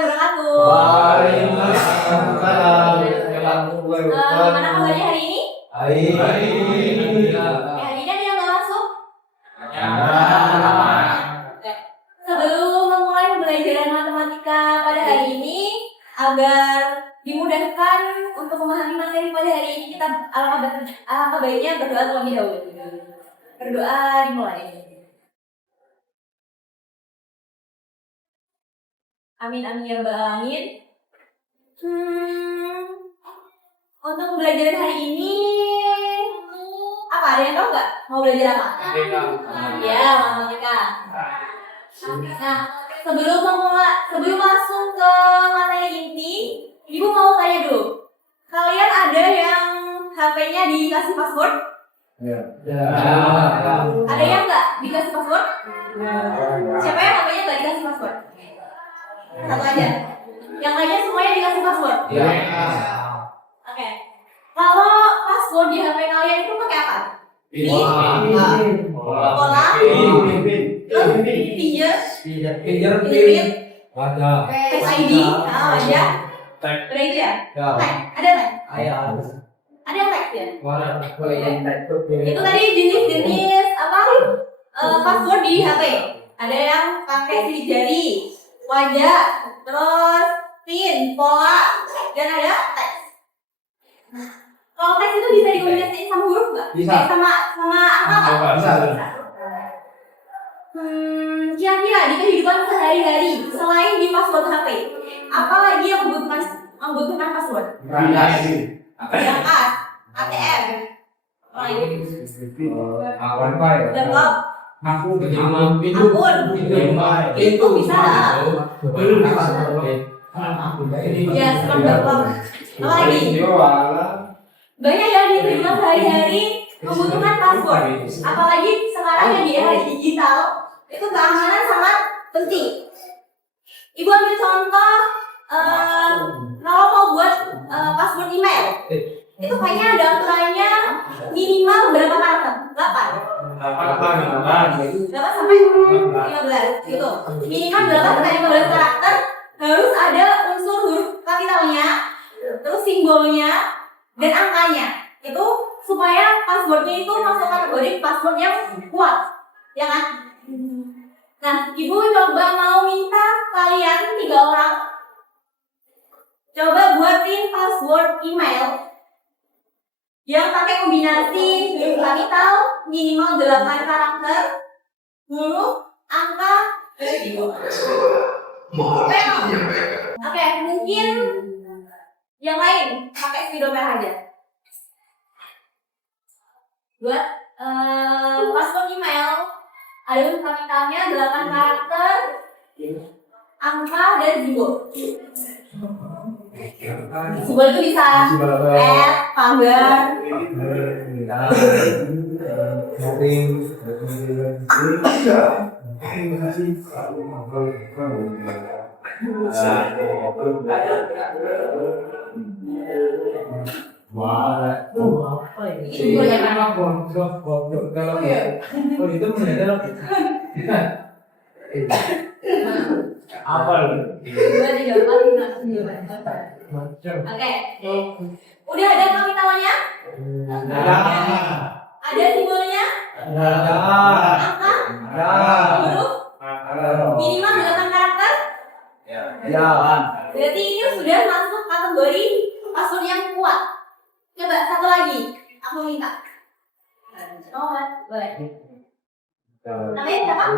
warahmatullahi wabarakatuh. Waalaikumsalam. Gimana kabarnya hari ini? Baik. Hari ini ada yang nggak masuk? Sebelum memulai pembelajaran matematika pada hari ini, agar dimudahkan untuk memahami materi pada hari ini, kita alangkah baiknya berdoa terlebih dahulu. Berdoa dimulai. Amin amin ya rabbal alamin. Untuk pembelajaran hari ini apa? Ada yang tahu nggak mau belajar apa? Ya, matematika. Nah, sebelum masuk ke materi inti, Ibu mau tanya dulu. Kalian ada yang HP-nya dikasih password? Ya. Ada yang nggak dikasih password? Siapa yang HP-nya nggak dikasih password? Satu aja. Yang lainnya semuanya dikasih password? Ya. Oke. Kalau password di HP kalian itu pakai apa? Pola, pinjer, Face ID, aja. Udah itu ya? Ada tag? Ada tag ya? Itu tadi jenis-jenis apa? Password di HP. Ada yang pakai sidik jari, wajah, terus pin, pola, dan ada teks. Kalau teks itu bisa dikombinasikan sama huruf nggak? Bisa. Sama angka nggak? Bisa. Kira-kira di kehidupan sehari-hari selain di password HP, apa lagi yang membutuhkan password? Berangkat, ATM, laptop, akun, itu bisa. Ya, sekarang laptop. Apa lagi? Banyak ya di kehidupan sehari-hari membutuhkan password. Apalagi sekarang yang di era digital, itu keamanan sangat penting. Ibu ambil contoh, kalau mau buat password email, itu kayaknya ada aturannya minimal berapa karakter? 8 sampai 15 gitu. Minimal 8 sampai 15 karakter, harus ada unsur huruf kapitalnya, terus simbolnya, dan angkanya. Itu supaya passwordnya itu masuk kategori password yang kuat, ya kan? Nah, Ibu coba mau minta kalian 3 orang coba buatin password email yang pakai kombinasi huruf kapital minimal 8 karakter, huruf, angka, dan simbol. Oke, mungkin yang lain pakai speedometer aja. Buat password email ada huruf kapitalnya 8 karakter, angka, dan simbol. Simbol itu bisa pagar, Oke. Udah ada kapitalnya? Ada simbolnya? Angka? Huruf? Minimal 8 karakter? Berarti ini sudah masuk kategori password yang kuat. Coba satu lagi, aku minta. Boleh. Namanya siapa?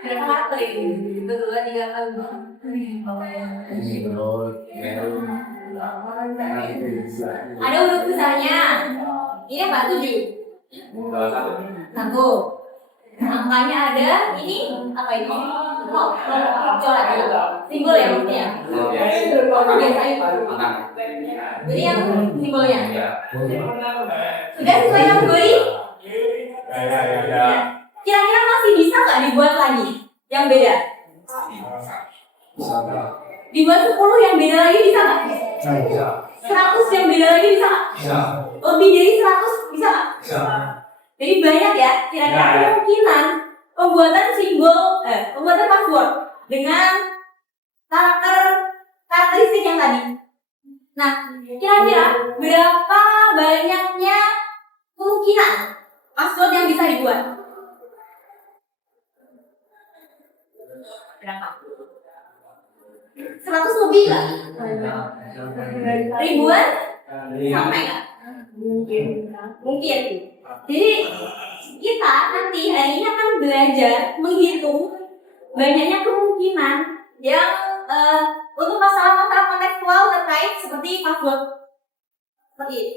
Berapa karakter ini? 1, 2, 3, 4, 5. Ada huruf besarnya. Ini apa? 7. 1. Angkanya ada. Ini apa ini? coret simbol ya maksudnya. Biasa itu. Jadi yang simbolnya. Sudah sesuai kategori? Kira-kira masih bisa nggak dibuat lagi yang beda? Dibuat 10 yang beda lagi bisa nggak? 100 yang beda lagi bisa nggak? Lebih dari 100 bisa nggak? Jadi banyak ya. Kira-kira kemungkinan pembuatan simbol, pembuatan password dengan karakteristik yang tadi. Nah, kira-kira berapa banyaknya kemungkinan password yang bisa dibuat? Berapa? 100 lebih nggak? Ribuan? Sampai nggak? Mungkin. Jadi kita nanti hari ini akan belajar menghitung banyaknya kemungkinan yang untuk masalah-masalah kontekstual terkait seperti password. Seperti itu.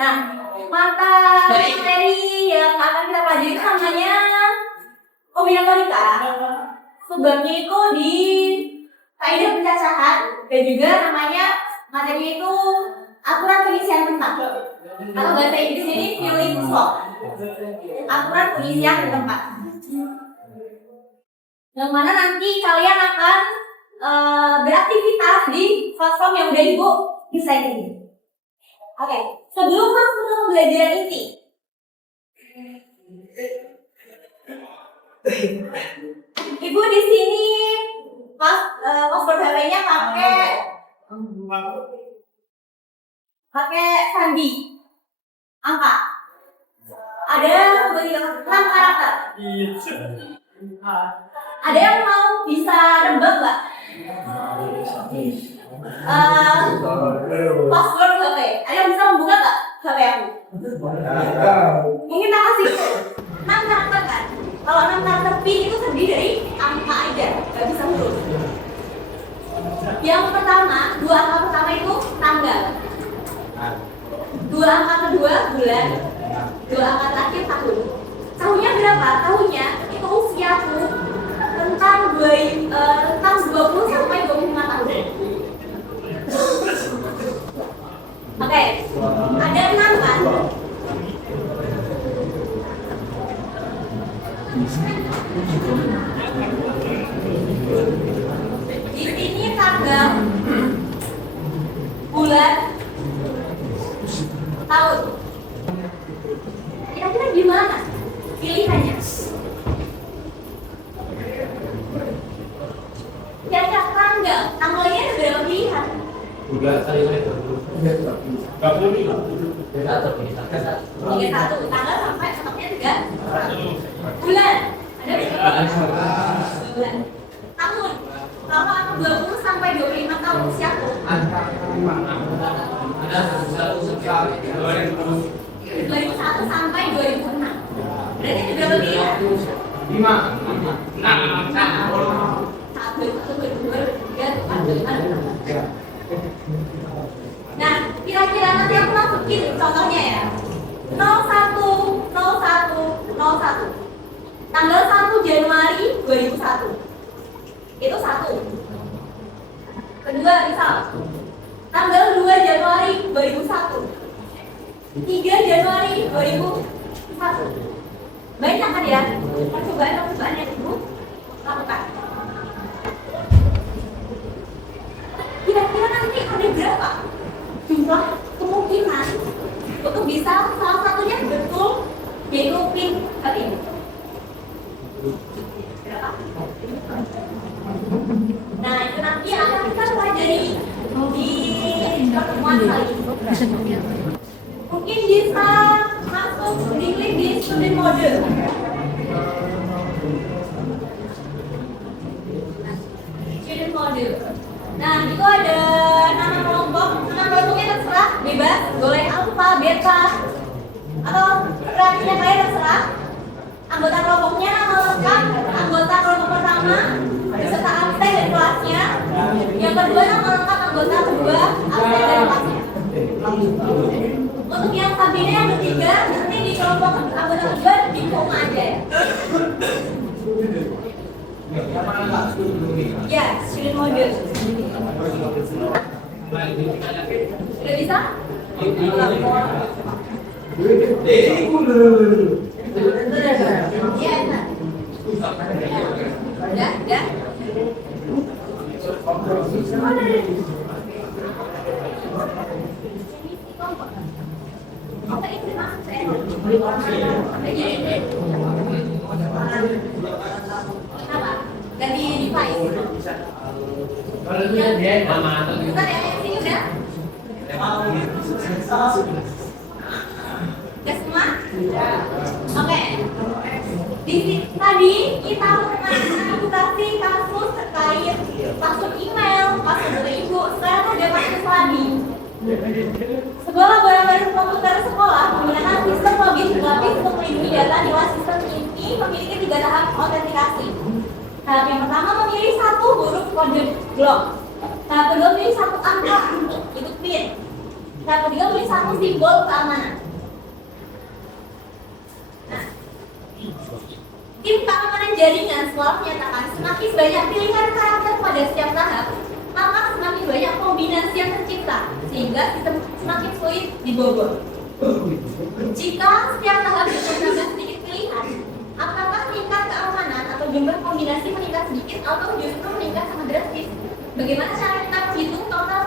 Nah, mata materi yang akan kita pelajari itu namanya kombinatorika. Sebabnya itu di kaidah pencacahan dan juga namanya materinya itu aturan pengisian tempat atau bahasa Inggris ini filling slot, aturan pengisian tempat. Yang mana nanti kalian akan beraktivitas di platform yang udah ibu desain ini. Oke, sebelum masuk ke pembelajaran inti, ibu di sini password HP-nya pakai sandi angka. Ada 6 karakter. Ada yang mau bisa nebak nggak? Password HP. Ada yang bisa membuka nggak HP aku? Mungkin tak kasih 6 karakter kan? Kalau 6 karakter PIN itu terdiri dari angka aja, nggak bisa huruf. Yang pertama, 2 angka pertama itu tanggal, 2 angka kedua bulan, 2 angka terakhir tahun. Tahunnya berapa? Tahunnya itu usiaku tentang 20 sampai 25 tahun. Oke, ada 6 kan? Di sini tanggal, bulan, tahun. Kira-kira gimana pilihannya? Kira-kira tanggalnya ada berapa pilihan? Bulan saya itu. Enggak boleh. Tiga satu, tanggal sampai stopnya 3. Bulan, ada berapa? Bulan. Tahun, kalau aku 20 sampai 25 tahun usiaku. Ada 2001 sampai 2006. Berarti ada berapa pilihan? 5. 1, 2, 3, 4, 5. Nah, kira-kira nanti aku masukin contohnya ya. 01, 01, 01. Tanggal 1 Januari 2001. Itu 1. Kedua misal tanggal 2 Januari 2001. 3 Januari 2001. Banyak kan ya? Percobaan yang ibu lakukan. Kira-kira nanti ada berapa jumlah kemungkinan untuk bisa salah satunya betul yaitu PIN kali ini? Berapa? Nah, itu nanti akan kita pelajari di pertemuan kali ini. Mungkin bisa masuk diklik di student mode. Student mode. Nah, itu ada nama kelompoknya terserah, bebas, boleh alfa, beta, atau range-nya kalian terserah. Anggota kelompoknya nama lengkap, anggota kelompok pertama, beserta absen dan kelasnya. Yang kedua nama lengkap anggota kedua, absen dan kelasnya. Untuk yang kabinnya yang ketiga, nanti di kelompok anggota kedua di koma aja ya. Ya, student model. Udah bisa? Iya, enak. Udah. Kenapa? Ganti device. Bukan ya, yang sini udah? Udah semua? Oke. Di sini tadi kita mengenai edukasi kasus terkait password email, password ibu. Sekarang ada password lagi. Sebuah laboratorium komputer sekolah menggunakan sistem login berlapis untuk melindungi data di luar sistem ini memiliki 3 tahap autentikasi. Tahap yang pertama memilih 1 huruf kode blok. Tahap kedua memilih 1 angka, itu PIN. Tahap ketiga memilih 1 simbol keamanan. Nah, tim keamanan jaringan selalu menyatakan semakin banyak pilihan karakter pada setiap tahap, maka semakin banyak kombinasi yang tercipta, sehingga sistem semakin sulit dibobol. Jika setiap tahap menambah sedikit pilihan, apakah tingkat keamanan atau jumlah kombinasi meningkat sedikit atau justru meningkat sangat drastis? Bagaimana cara kita menghitung total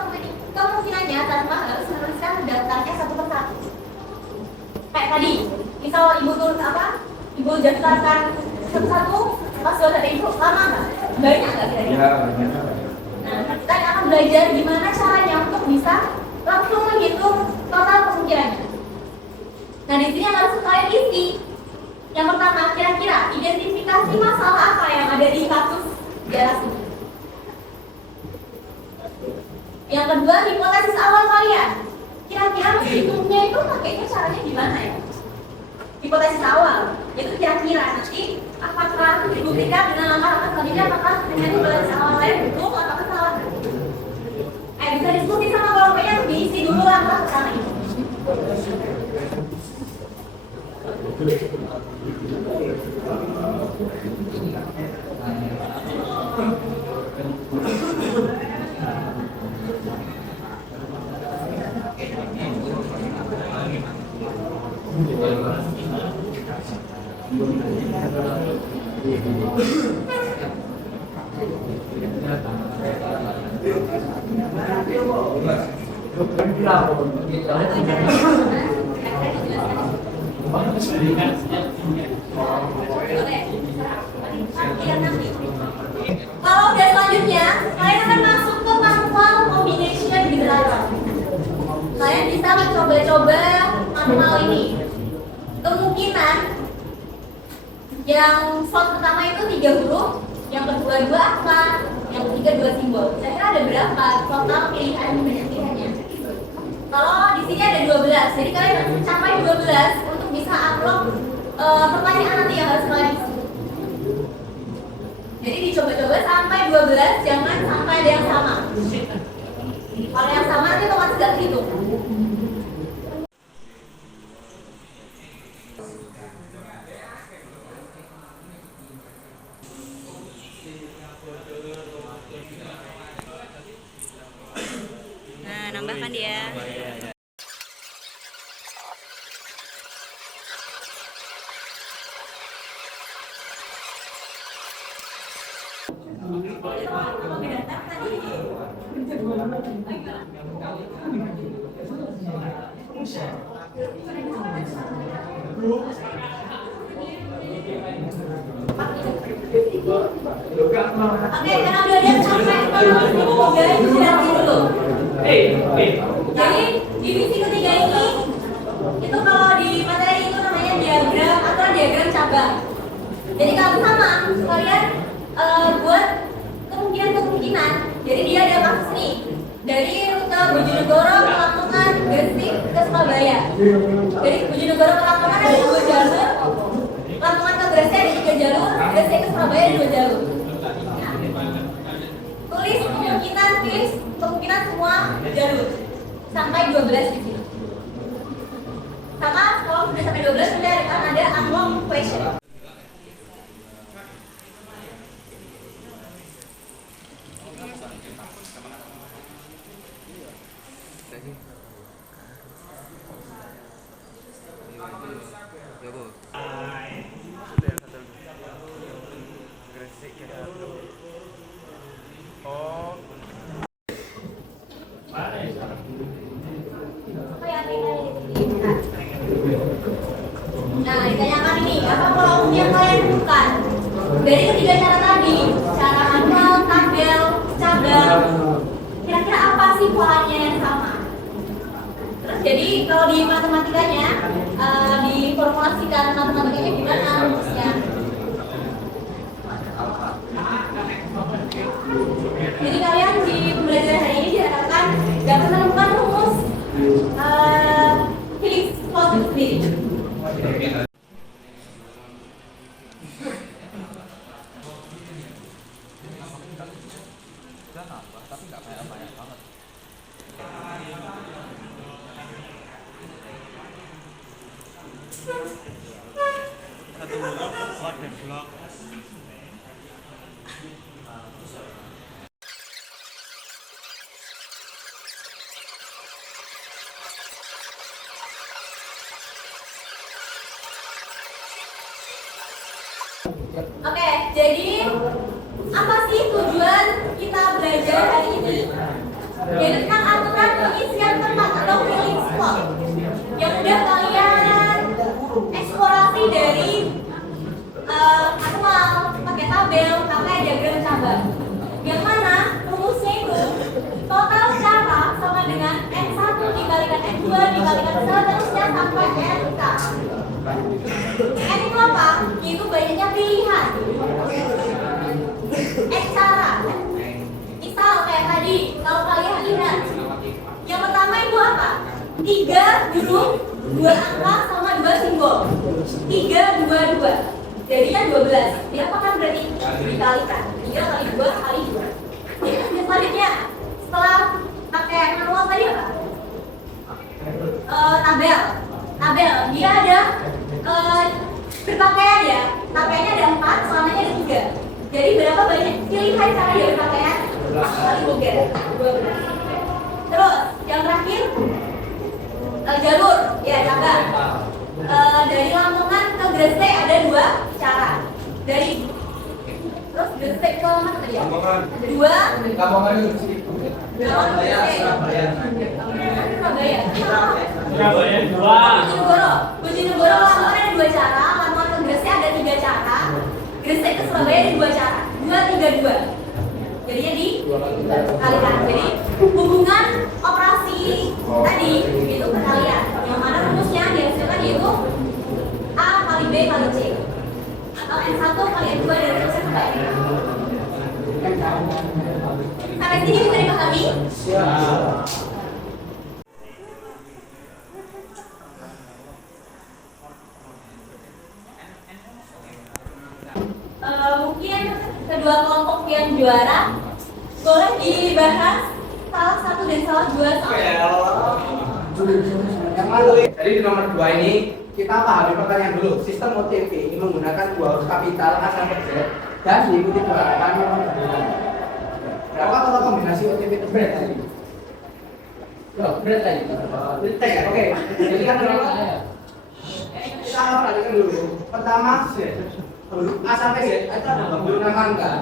kemungkinannya tanpa harus menuliskan daftarnya satu persatu? Kayak tadi, misal ibu tulis apa? Ibu daftarkan satu-satu, pas sudah ibu lama nggak? Banyak nggak kira-kira? Nah, kita akan belajar gimana caranya untuk bisa langsung menghitung total kemungkinannya. Nah, di sini yang harus kalian isi. Yang pertama, kira-kira identifikasi masalah apa yang ada di kasus daerah ini. Yang kedua, hipotesis awal kalian. Kira-kira menghitungnya itu pakainya caranya gimana ya? Hipotesis awal, itu kira-kira nanti apakah dibuktikan dengan langkah-langkah selanjutnya apakah dengan hipotesis awal saya betul atau salah? Bisa diskusi sama kelompoknya, diisi dulu langkah pertama ini. Kalau udah selanjutnya, kalian akan masuk ke manual combination generator. Kalian bisa mencoba-coba manual ini. Kemungkinan yang slot pertama itu 3 huruf, yang kedua 2 angka, yang ketiga 2 simbol. Kira-kira ada berapa total pilihan pilihannya? Kalau di sini ada 12, jadi kalian harus mencapai 12 untuk bisa upload pertanyaan nanti yang harus kalian isi. Jadi dicoba-coba sampai 12, jangan sampai ada yang sama. Kalau yang sama nanti otomatis gak terhitung. Nah, nambahkan dia. Oke, karena udah lihat sampai guys, sudah dulu. Jadi divisi ketiga ini itu kalau di materi itu namanya diagram atau diagram cabang. Jadi kalau sama kalian buat kemungkinan. Jadi dia ada kasus nih dari rute Bojonegoro ke Lamongan, Gresik ke Surabaya. Jadi Bojonegoro ke Lamongan ada 2 jalur, Lamongan ke Gresik ada 3 jalur, Gresik ke Surabaya ada 2 jalur. Tulis kemungkinan semua jalur sampai 12 di sini. Sama kalau sudah sampai 12 sudah akan ada unlock question. Nah, ditanyakan ini, apa pola umum yang kalian butuhkan? Dari ketiga cara tadi, cara manual, tabel, cabel, kira-kira apa sih polanya yang sama? Terus jadi kalau di matematikanya, diformulasikan matematikanya gimana rumusnya? Jadi kalian di pembelajaran hari ini diharapkan dapat menemukan rumus Higgs plot itu sendiri. Oke, jadi apa sih tujuan kita belajar hari ini? Yaitu tentang aturan pengisian tempat atau filling slot yang udah kalian eksplorasi dari manual, pakai tabel, pakai diagram cabang. Yang mana rumusnya itu total cara sama dengan N1 dikalikan N2 dikalikan seterusnya sampai NK. N itu apa? Itu banyaknya pilihan. X cara. Misal kayak tadi, kalau kalian lihat, yang pertama itu apa? 3 huruf, 2 angka sama 2 simbol. 3, 2, 2. Jadinya 12. Dia apa kan berarti dikalikan. 3 kali 2 kali 2. Jadi selanjutnya, setelah pakai manual tadi apa? Tabel. Tabel, dia ada berpakaian ya. Pakaiannya ada 4, selamanya ada 3. Jadi berapa banyak pilihan cara dia berpakaian? 4 kali 3, 12. Terus yang terakhir jalur, ya cabang. Dari Lamongan ke Gresik ada 2 cara. Terus Gresik ke mana tadi ya? Ada 2. Lamongan itu Surabaya. Surabaya 2. Bojonegoro Lamongan ada 2 cara. Lamongan ke Gresik ada 3 cara. Gresik ke Surabaya ada 2 cara. 2, 3, 2. Jadinya dikalikan. Jadi hubungan operasi tadi itu perkalian. Yang mana rumusnya dihasilkan yaitu A kali B kali C. Atau N1 kali N2 dan terusnya sampai N. Sampai sini bisa dipahami? Mungkin kedua kelompok yang juara boleh dibahas salah satu dan salah dua Jadi di nomor 2 ini kita pahami pertanyaan dulu. Sistem OTP ini menggunakan 2 huruf kapital A sampai Z dan diikuti dua angka nomor berapa total kombinasi OTP tersebut tadi? Berat tadi. Berat ya. Oke. Jadi kan berapa? Kita perhatikan dulu. Pertama huruf A sampai Z itu ada 26 angka.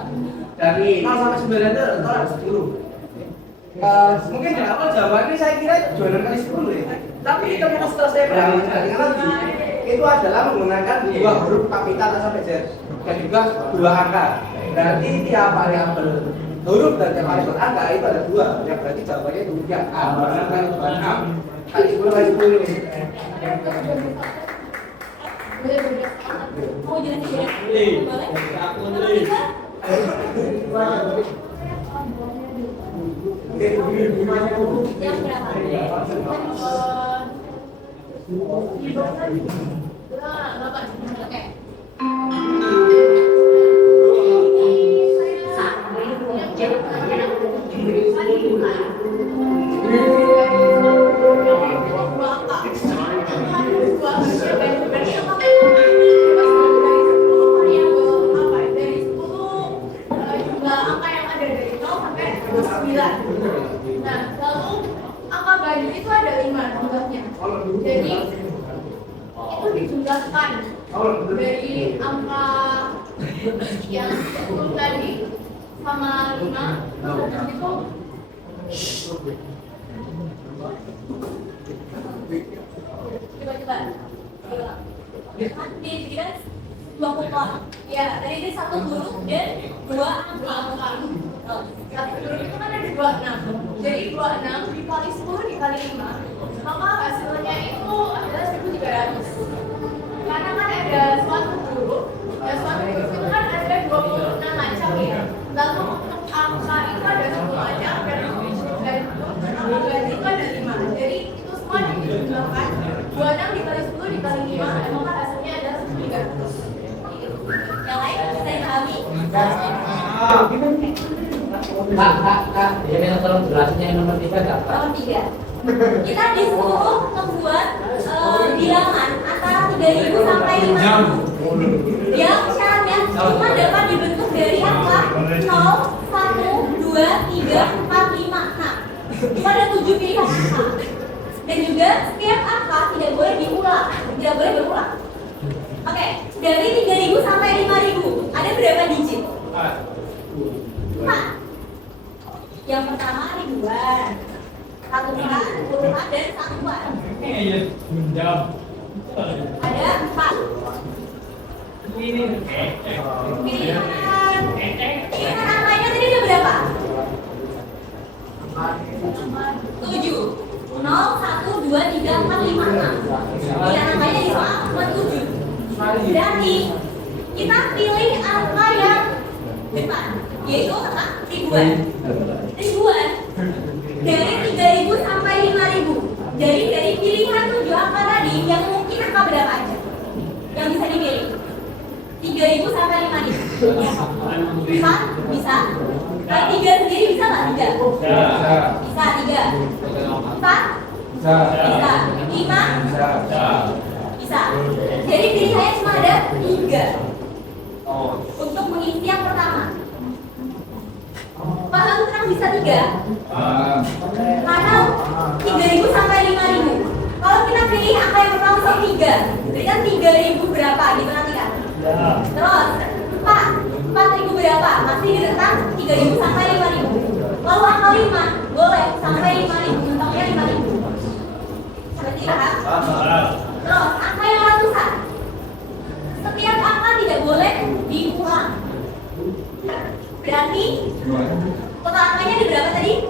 Dari 0 sampai 9 itu total ada 10. Mungkin di awal jawabannya saya kira jualan kali 10 ya. Tapi ternyata setelah saya perhatikan lagi itu adalah menggunakan 2 huruf kapital A sampai Z dan juga 2 angka. Berarti tiap variabel huruf dan tiap variabel angka itu ada 2. Ya berarti jawabannya itu ya A. Kali 10 kali 10. mau jelas-jelas boleh? Yang berapa? Oke. Nah, lalu angka banyak itu ada 5 jumlahnya. Jadi itu dijumlahkan dari angka yang turun tadi sama 5 itu coba di dua kupon ya, tadi ini satu huruf dan dua angka. Satu huruf itu kan ada 26, jadi 26 dikali 10 dikali 5, maka hasilnya itu adalah 1300. Karena kan ada suatu huruf, dan suatu huruf itu kan ada 26 macam ya. Lalu untuk angka itu ada 10 macam dan angka gaji itu ada 5. Jadi itu semua dijumlahkan 26 dikali 10 dikali 5, maka hasilnya adalah 1300. Yang lain bisa dipahami? Kak, jadi tolong jelasnya yang nomor 3 Kak. Nomor 3. Kita disuruh membuat bilangan antara 3.000 sampai 5.000. Yang syaratnya cuma dapat dibentuk dari angka 0, 1, 2, 3, 4, 5. Nah, cuma ada 7 pilihan angka. Dan juga setiap angka tidak boleh diulang, tidak boleh berulang. Oke, dari 3.000 sampai 5.000 ada berapa digit? 4. Yang pertama ribuan, ratusan, puluhan, dan satuan. Ada 4. Pilihan angkanya tadi ada berapa? 7. 0, 1, 2, 3, 4, 5, 6. Pilihan angkanya di soal cuma 7. Berarti kita pilih angka yang depan, yaitu apa? Ribuan. Ribuan dari 3.000 sampai 5.000. Jadi dari pilihan 7 angka tadi yang mungkin angka berapa aja yang bisa dipilih? 3.000 sampai 5.000. 4 bisa. 3 sendiri bisa nggak? 3 bisa. 3 4 bisa. 5 bisa. Jadi pilihannya cuma ada 3 untuk mengisi yang pertama. Paham kenapa bisa 3? Karena 3.000 sampai 5.000. Kalau kita pilih angka yang pertama sama 3, berarti kan 3.000 berapa gitu nanti kan? Terus 4.000 berapa? Masih di rentang 3.000 sampai 5.000. Lalu angka 5 boleh sampai 5.000, mentoknya 5.000. Berarti paham? Terus angka yang ratusan. Setiap angka tidak boleh diulang. Berarti total angkanya ada berapa tadi?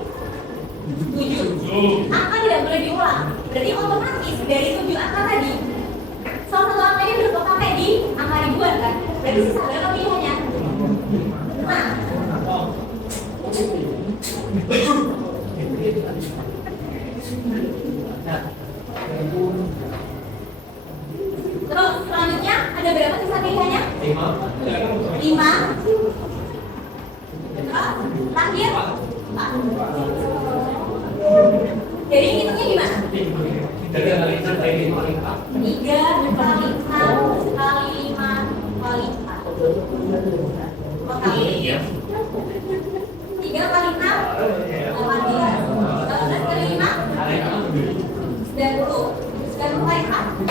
7. Angka tidak boleh diulang. Berarti otomatis dari 7 angka tadi, salah satu angkanya udah terpakai di angka ribuan kan? Berarti sisa berapa pilihannya? Nah, terus selanjutnya ada berapa sisa pilihannya? 5. Terakhir 4. Jadi hitungnya gimana? 3 kali 6 kali 5 kali 4. Total 3 kali 6 18. 18 kali 5 90. 90 kali 4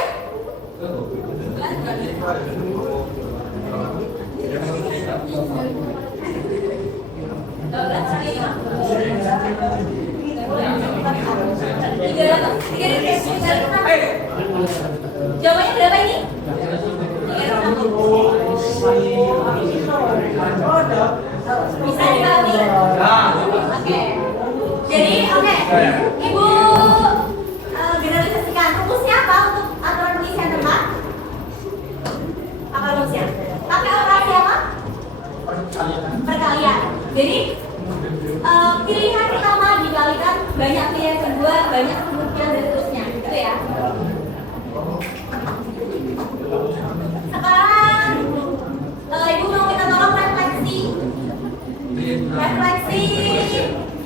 jawabannya berapa ini? 360. Bisa dibagi? Oke. Jadi oke. Ibu generalisasikan rumusnya apa untuk aturan pengisian tempat? Apa rumusnya? Pakai operasi apa? Perkalian. Jadi pilihan pertama dikalikan banyak pilihan kedua, banyak kemungkinan dan seterusnya, gitu ya. Sekarang ibu mau minta tolong refleksi.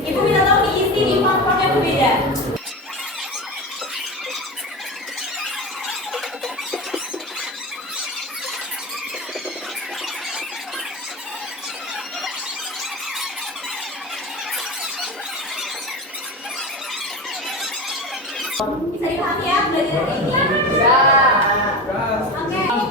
Ibu minta tolong diisi di form-form yang berbeda. Bisa dipahami ya belajar ini? Ya. Oke.